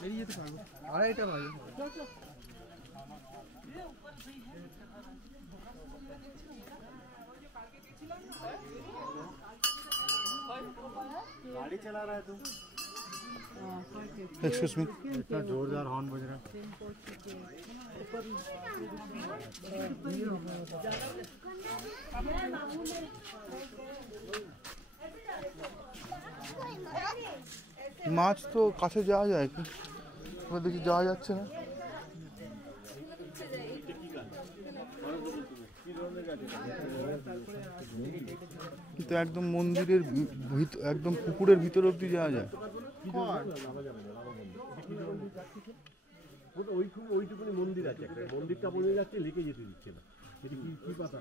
বেরিয়ে যেতে পারবো। আড়াইটা বাজে। गाड़ी चला रहा है तू? एक्सक्यूज मी, इतना जोरदार हॉर्न बज रहा है। মাছ তো কাছে যাওয়া যায় কি? ওখানে দেখি যাওয়া যাচ্ছে না। কিন্তু একদম মন্দিরের একদম পুকুরের ভিতর অব্দি যাওয়া যায়। ওইটুকুনি মন্দির আছে, একটা মন্দিরটা বলে যাচ্ছে, লিখে যেতে দিচ্ছে না। এটা কি পাতা?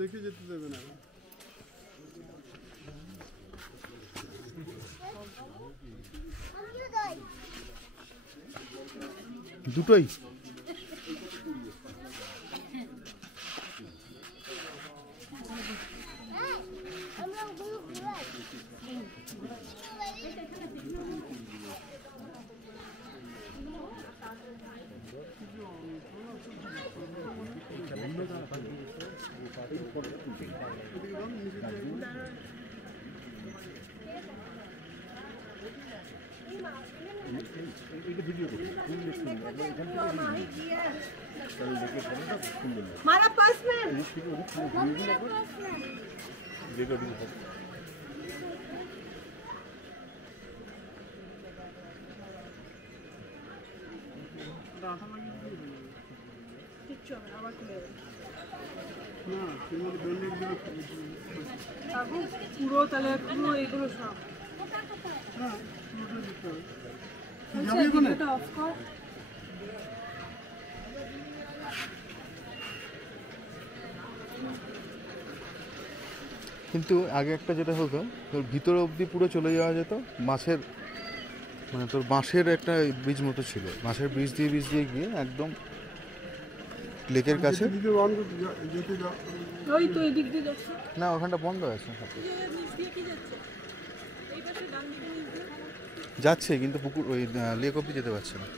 লিখে যেতে দেবে না। দুটোই हमारा पर्स में পুরো তাহলে পুরো এগুলো সব অফ কর। কিন্তু আগে একটা যেটা হতো, তোর ভিতর অবধি পুরো চলে যাওয়া যেত। মাছের মানে তোর বাঁশের একটা ব্রিজ মতো ছিল, বাঁশের ব্রিজ দিয়ে গিয়ে একদম লেকের কাছে। ওই তো এদিক দিয়ে যাচ্ছে না, ওখানটা বন্ধ আছে। যাচ্ছে কিন্তু পুকুর ওই লেক অবধি যেতে পারছে না।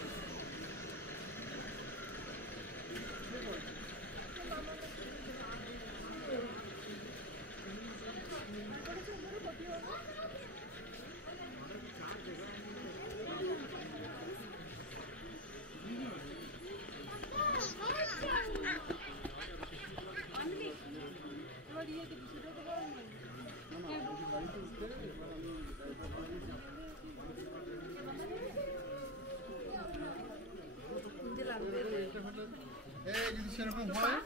যদি সেরকম হয়